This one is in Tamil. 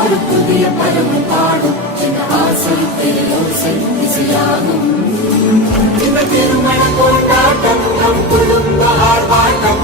ஒரு புதிய பருவம் பாடும் இந்த ஆசை பேரோசை இசையாகும். இந்த திருமண கொண்டாட்டம் நம் குடும்ப ஆர்ப்பாட்டம்